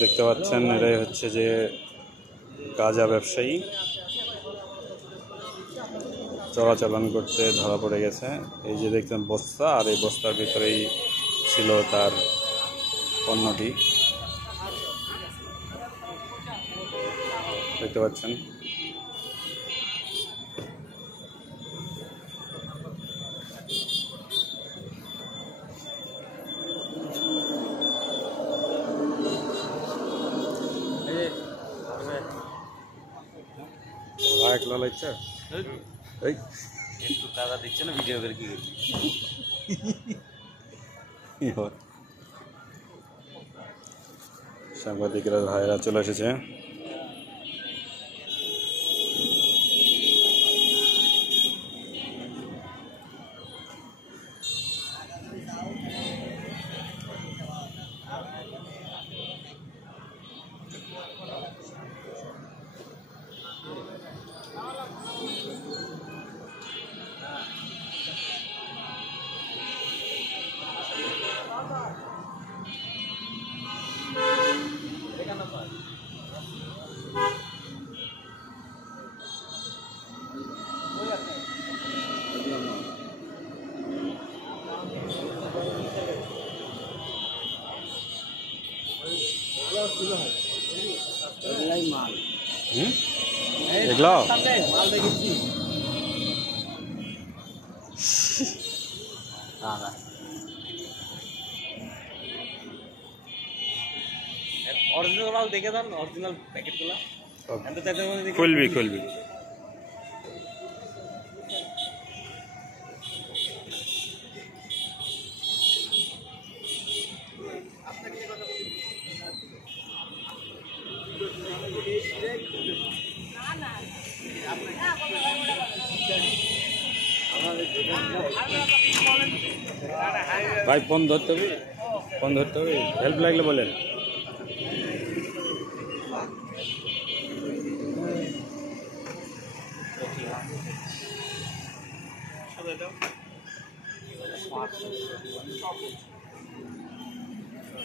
দেখতে পাচ্ছেন এটাই হচ্ছে যে গাঁজা ব্যবসায়ী চোরাচালান করতে ধরা পড়ে গেছে। এই যে দেখছেন বস্তা, আর এই বস্তার ভিতরেই ছিল তার পণ্যটি, দেখতে পাচ্ছেন। একটু কাদা দিচ্ছে না, ভিডিও করে কি করছি। সাংবাদিকরা ভাইরা চলে এসেছে। অরিজিনাল মাল দেখে দেন, অরিজিনাল প্যাকেটগুলো খুলবি ভাই ফোন ধরতে হবে, হেল্প লাগলে বলেন।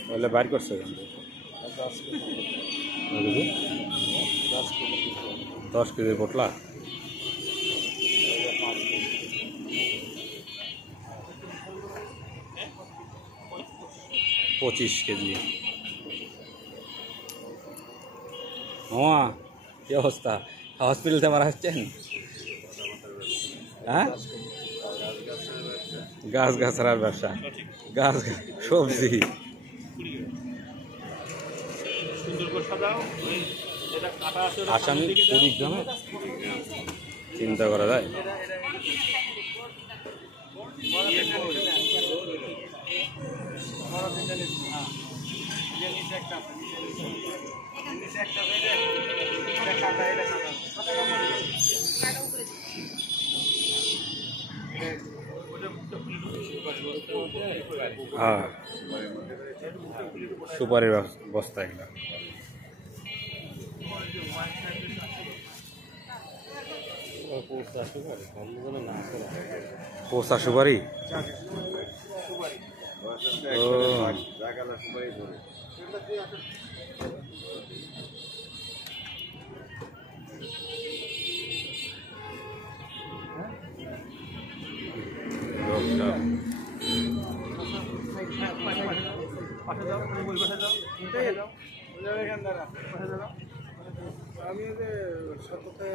বলে বাইর করছে 10 কেজি পোটলা, 25 কেজি। মামা কি অবস্থা? হসপিটাল থেকে মারা হচ্ছেন? হ্যাঁ, গাছগাছড়ার ব্যবসা, গাছ সবজি। আসামি কুড়িগ্রামে, চিন্তা করা যায়। হ্যাঁ, সুপারির বস্তা এগুলা। পোষা সুপারি, আমি সততা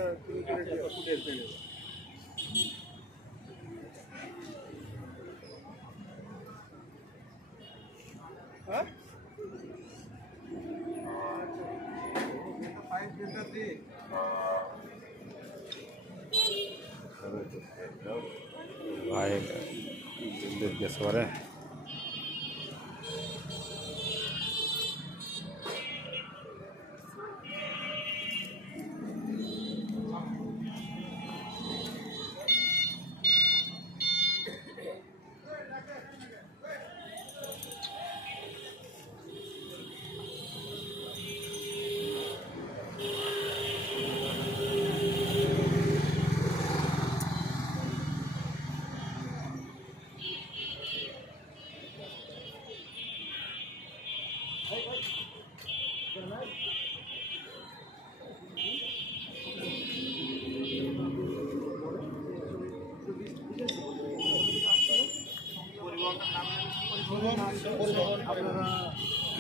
ভাই গেছে পারে। আপনারা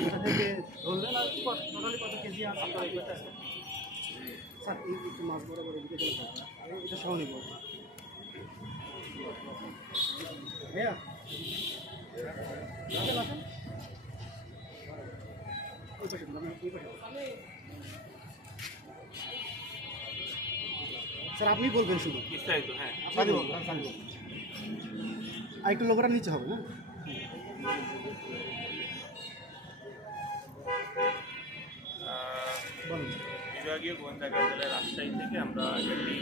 এটা থেকে ধরলেন আর টোটালি কত কেজি আছে আপনারা স্যার এই একটু মাছ বরাবর এদিকে চলে এটা সহ নিব ভাইয়া স্যার আপনি বলবেন শুধু বিস্তারিত, হ্যাঁ। আর একটু লোকরা নিচে হবে না বলুন বিভাগীয় গোয়েন্দা কার্যালয় রাজশাহী থেকে আমরা একটি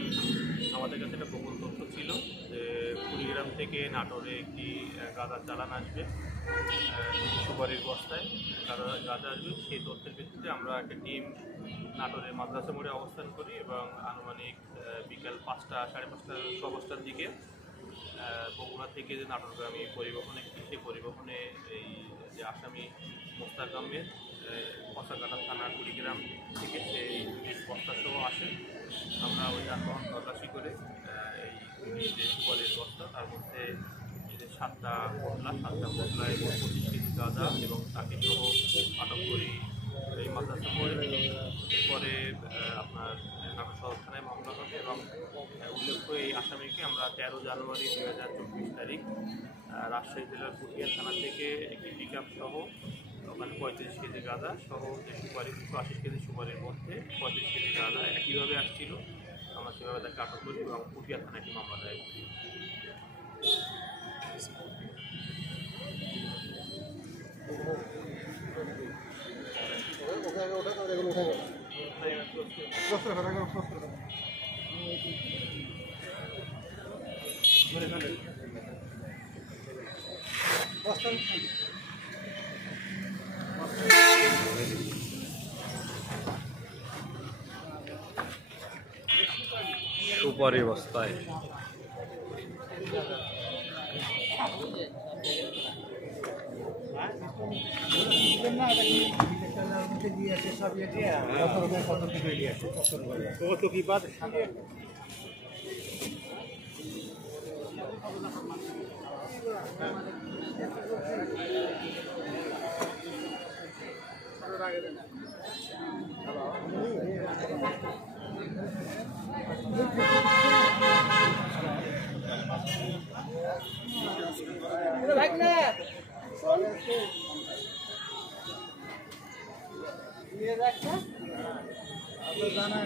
আমাদের কাছে একটা গোপন তথ্য ছিল যে কুড়িগ্রাম থেকে নাটোরে একটি গাঁদার চালান আসবে, সুপারির বস্তায় গাঁদা আসবে। সেই তথ্যের ভিত্তিতে আমরা একটা টিম নাটোরের মাদ্রাসা মোড়ে অবস্থান করি এবং আনুমানিক বিকাল 5টা, সাড়ে 5টা, 6:00 দিকে বগুড়া থেকে যে নাটোরগামী পরিবহনে সেই পরিবহনে এই যে আসামি মোস্তাক আহমেদ কষাকাটা থানা কুড়িগ্রাম থেকে সেই বস্তাসহ আসে। আমরা ওই যানবাহন তল্লাশি করে এই যে সুপারির বস্তা, তার মধ্যে এই যে 7টা বোতলা এবং 25 কেজি গাঁদা এবং তাকে সহ আটক করি এই মাদ্রাসা মোড়ে। এরপরে আপনার নাটোর সদর থানায় মামলা হবে এবং উল্লেখ্য এই আসামিকে আমরা 13 জানুয়ারি 2024 তারিখ রাজশাহী জেলার পুঠিয়া থানা থেকে একটি পিকআপ সহ ওখানে 35 কেজি গাঁদা সহ যে সুপারি 80 কেজি সুপারির মধ্যে 35 কেজি গাঁদা একইভাবে আসছিল। আমরা সেভাবে তাকে আটক করি এবং পুঠিয়া থানায় একটি মামলা দায়ের করি। সুপারি বস্তায় কত কি বাদ জানা